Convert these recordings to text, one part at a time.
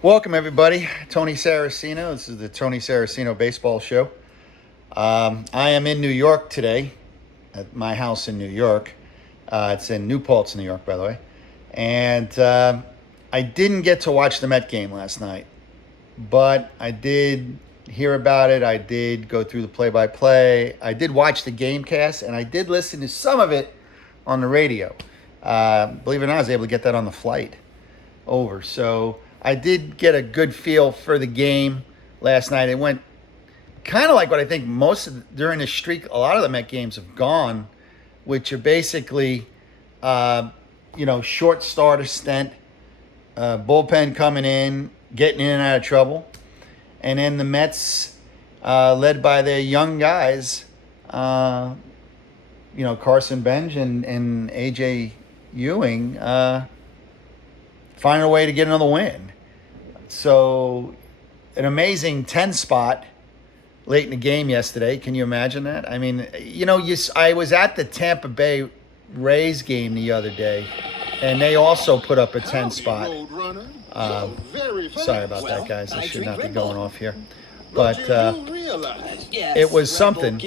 Welcome, everybody. Tony Saraceno. This is the Tony Saraceno Baseball Show. I am in New York today, at my house in New York. It's in New Paltz, New York, by the way. And I didn't get to watch the Met game last night, but I did hear about it. I did go through the play-by-play. I did watch the game cast, and I did listen to some of it on the radio. Believe it or not, I was able to get that on the flight over. So I did get a good feel for the game last night. It went kind of like what I think during the streak, a lot of the Met games have gone, which are basically, short starter stint, bullpen coming in, getting in and out of trouble, and then the Mets, led by their young guys, Carson Bench and AJ Ewing, finding a way to get another win. So, an amazing 10 spot late in the game yesterday. Can you imagine that? I mean, I was at the Tampa Bay Rays game the other day, and they also put up a 10 spot. Sorry about that, guys. I should not be going off here. But it was something.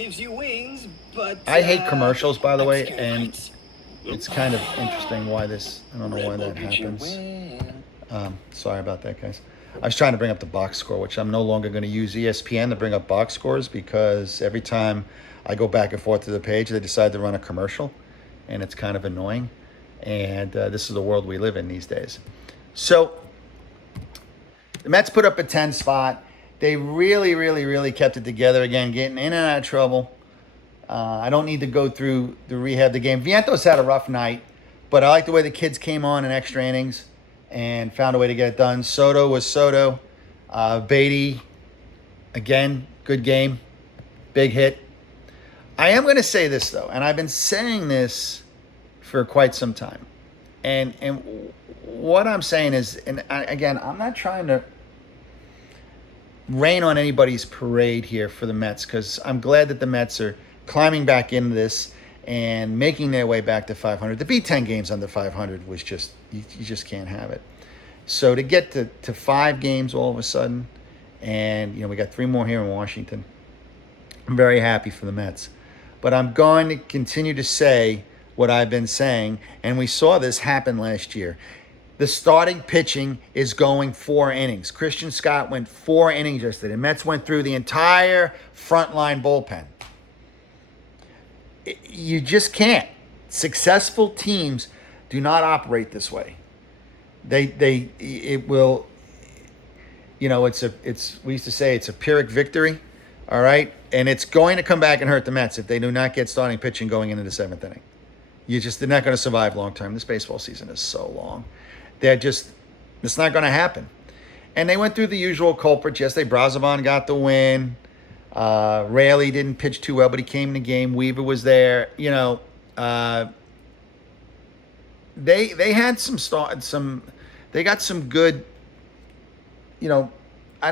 I hate commercials, by the way, and it's kind of interesting why this, I don't know why that happens. Sorry about that, guys. I was trying to bring up the box score, which I'm no longer going to use ESPN to bring up box scores because every time I go back and forth to the page, they decide to run a commercial, and it's kind of annoying. And this is the world we live in these days. So the Mets put up a 10 spot. They really, really, really kept it together again, getting in and out of trouble. I don't need to go through the rehab the game. Vientos had a rough night, but I like the way the kids came on in extra innings and found a way to get it done. Soto was Soto. Beatty, again, good game. Big hit. I am going to say this, though, and I've been saying this for quite some time. And what I'm saying is, and again, I'm not trying to rain on anybody's parade here for the Mets because I'm glad that the Mets are climbing back into this and making their way back to 500. To be 10 games under 500 was just, you just can't have it. So to get to 5 games all of a sudden, and we got 3 more here in Washington, I'm very happy for the Mets. But I'm going to continue to say what I've been saying, and we saw this happen last year. The starting pitching is going 4 innings. Christian Scott went 4 innings yesterday. The Mets went through the entire frontline bullpen. You just can't. Successful teams do not operate this way. It will, we used to say it's a Pyrrhic victory, all right? And it's going to come back and hurt the Mets if they do not get starting pitching going into the 7th inning. They're not going to survive long term. This baseball season is so long. It's not going to happen. And they went through the usual culprits. Yesterday, Brazoban got the win. Raley didn't pitch too well, but he came in the game. Weaver was there. They had they got some good. I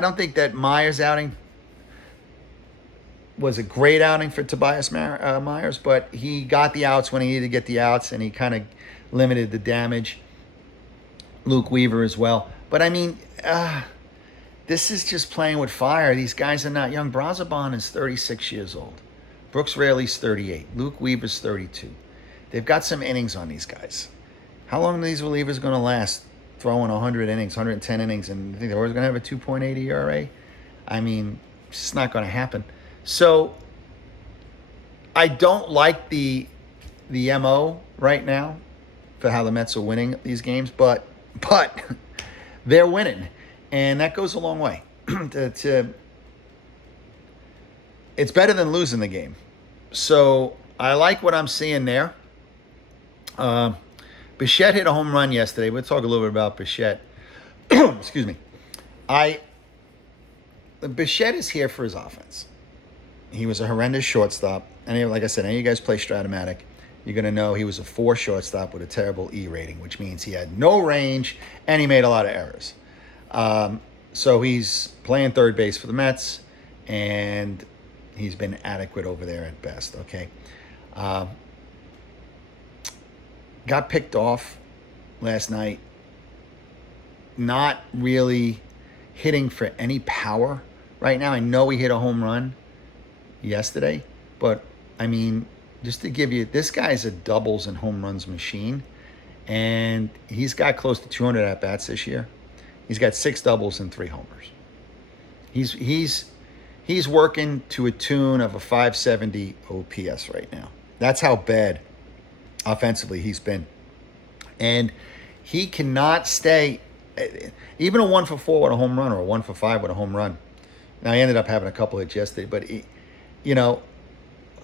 don't think that Myers outing was a great outing for Tobias Myers, but he got the outs when he needed to get the outs, and he kind of limited the damage. Luke Weaver as well. But I mean, this is just playing with fire. These guys are not young. Brazoban is 36 years old. Brooks Raley's 38. Luke Weaver's 32. They've got some innings on these guys. How long are these relievers going to last throwing 100 innings, 110 innings, and think they're always going to have a 2.80 ERA? I mean, it's just not going to happen. So I don't like the MO right now for how the Mets are winning these games, but they're winning, and that goes a long way. It's better than losing the game. So I like what I'm seeing there. Bichette hit a home run yesterday. We'll talk a little bit about Bichette. Excuse me. Bichette is here for his offense. He was a horrendous shortstop. And like I said, any of you guys play Stratomatic, you're going to know he was a 4 shortstop with a terrible E rating, which means he had no range and he made a lot of errors. So he's playing third base for the Mets, and he's been adequate over there at best, okay? Got picked off last night. Not really hitting for any power right now. I know he hit a home run yesterday, but I mean, just to give you, this guy's a doubles and home runs machine, and he's got close to 200 at bats this year. He's got 6 doubles and 3 homers. He's working to a tune of a 570 OPS right now. That's how bad offensively he's been, and he cannot stay. Even a 1 for 4 with a home run or a 1 for 5 with a home run. Now, he ended up having a couple hits yesterday, but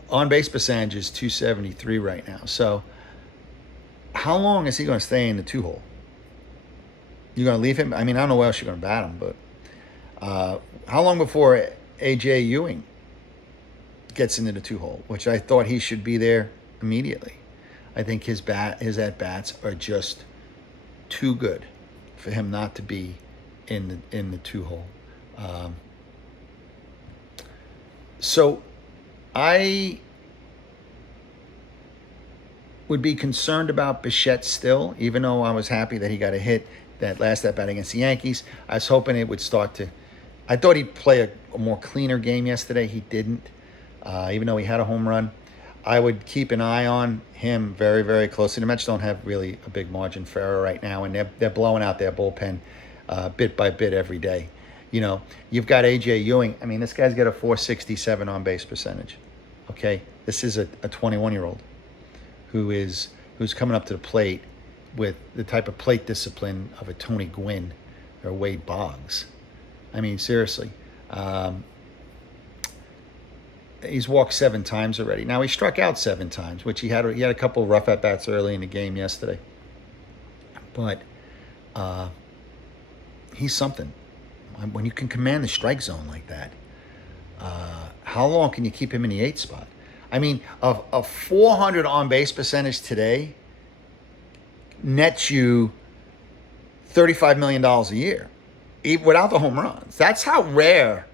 on base percentage is 273 right now. So how long is he going to stay in the 2-hole? You're going to leave him? I mean, I don't know where else you're going to bat him, but how long before A.J. Ewing gets into the 2-hole, which I thought he should be there immediately. I think his at-bats are just too good for him not to be in the 2-hole. So I would be concerned about Bichette still, even though I was happy that he got a hit that last at-bat against the Yankees. I was hoping it would start to... I thought he'd play a more cleaner game yesterday. He didn't, even though he had a home run. I would keep an eye on him very, very closely. The Mets don't have really a big margin for error right now, and they're blowing out their bullpen bit by bit every day. You've got A.J. Ewing. I mean, this guy's got a 467 on-base percentage. Okay? This is a 21-year-old who's coming up to the plate with the type of plate discipline of a Tony Gwynn or Wade Boggs. I mean, seriously. He's walked 7 times already. Now, he struck out 7 times, which he had a couple of rough at-bats early in the game yesterday. But he's something. When you can command the strike zone like that, how long can you keep him in the 8th spot? I mean, a 400 on-base percentage today nets you $35 million a year, without the home runs. That's how rare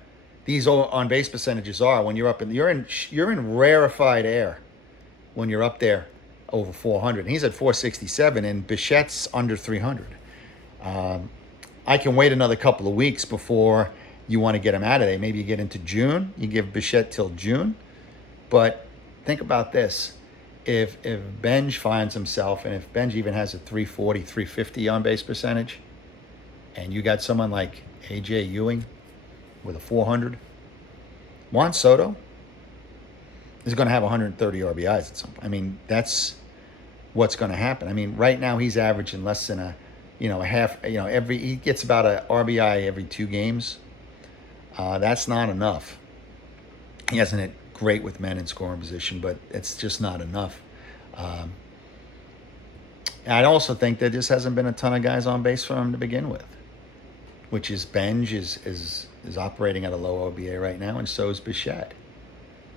these on-base percentages are when you're in rarefied air when you're up there over 400. And he's at 467, and Bichette's under 300. I can wait another couple of weeks before you want to get him out of there. Maybe you get into June. You give Bichette till June. But think about this. If Benj finds himself, and if Benj even has a 340, 350 on-base percentage, and you got someone like A.J. Ewing with a 400, Juan Soto is going to have 130 RBIs at some point. I mean, that's what's going to happen. I mean, right now he's averaging less than a half, he gets about a RBI every 2 games. That's not enough. He hasn't hit great with men in scoring position, but it's just not enough. I also think there just hasn't been a ton of guys on base for him to begin with, which is Benj is operating at a low OBA right now, and so is Bichette.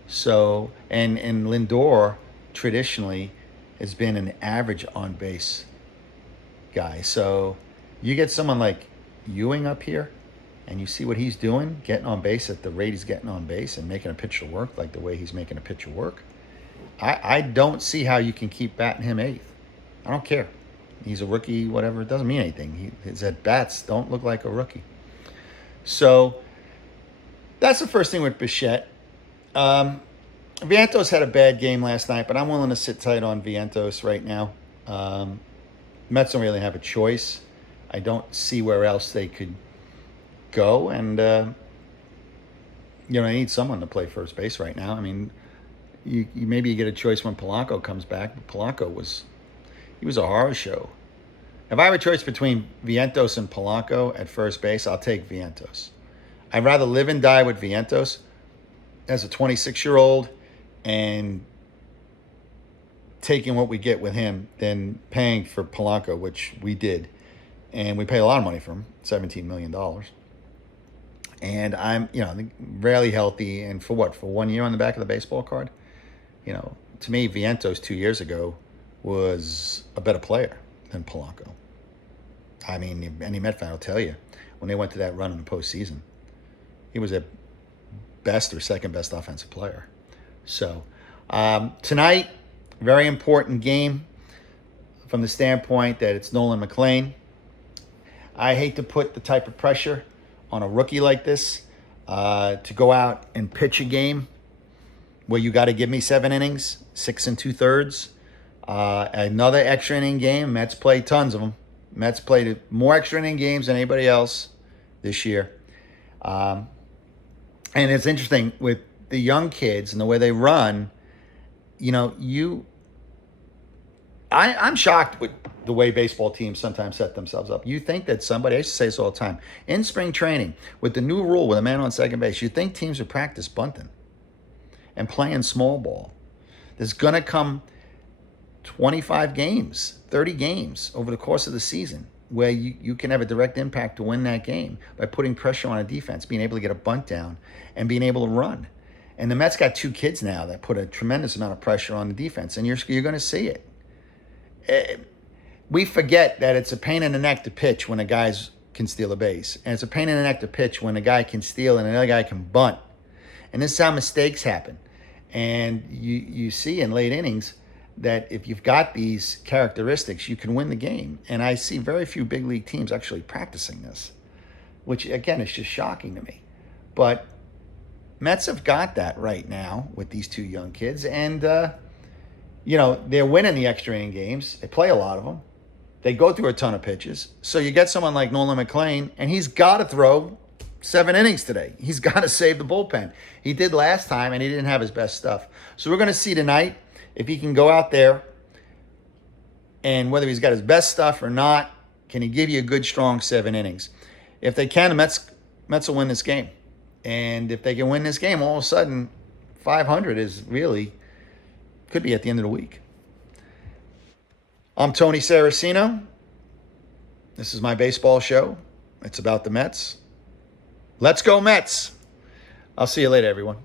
So, and Lindor traditionally has been an average on base guy. So you get someone like Ewing up here, and you see what he's doing, getting on base at the rate he's getting on base and making a pitcher work like the way he's making a pitcher work. I don't see how you can keep batting him 8th. I don't care. He's a rookie, whatever. It doesn't mean anything. His at-bats don't look like a rookie. So that's the first thing with Bichette. Vientos had a bad game last night, but I'm willing to sit tight on Vientos right now. Mets don't really have a choice. I don't see where else they could go, and I need someone to play first base right now. I mean, you maybe you get a choice when Polanco comes back, but Polanco was a horror show. If I have a choice between Vientos and Polanco at first base, I'll take Vientos. I'd rather live and die with Vientos as a 26-year-old and taking what we get with him than paying for Polanco, which we did. And we paid a lot of money for him, $17 million. And I'm, rarely healthy. And for 1 year on the back of the baseball card? To me, Vientos 2 years ago was a better player than Polanco. I mean, any Met fan will tell you, when they went to that run in the postseason, he was a best or second best offensive player. So tonight, very important game from the standpoint that it's Nolan McLean. I hate to put the type of pressure on a rookie like this to go out and pitch a game where you got to give me 7 innings, 6 2/3. Another extra inning game. Mets played tons of them. Mets played more extra inning games than anybody else this year. And it's interesting with the young kids and the way they run. I'm shocked with the way baseball teams sometimes set themselves up. You think that somebody, I used to say this all the time, in spring training, with the new rule with a man on second base, you think teams would practice bunting and playing small ball. There's going to come 25 games, 30 games over the course of the season where you can have a direct impact to win that game by putting pressure on a defense, being able to get a bunt down, and being able to run. And the Mets got 2 kids now that put a tremendous amount of pressure on the defense, and you're going to see it. We forget that it's a pain in the neck to pitch when a guy can steal a base, and it's a pain in the neck to pitch when a guy can steal and another guy can bunt. And this is how mistakes happen. And you see in late innings that if you've got these characteristics, you can win the game. And I see very few big league teams actually practicing this, which, again, is just shocking to me. But Mets have got that right now with these 2 young kids. And, they're winning the extra inning games. They play a lot of them. They go through a ton of pitches. So you get someone like Nolan McLean, and he's got to throw 7 innings today. He's got to save the bullpen. He did last time, and he didn't have his best stuff. So we're going to see tonight if he can go out there, and whether he's got his best stuff or not, can he give you a good, strong 7 innings? If they can, the Mets will win this game. And if they can win this game, all of a sudden, 500 is really, could be at the end of the week. I'm Tony Saraceno. This is my baseball show. It's about the Mets. Let's go Mets. I'll see you later, everyone.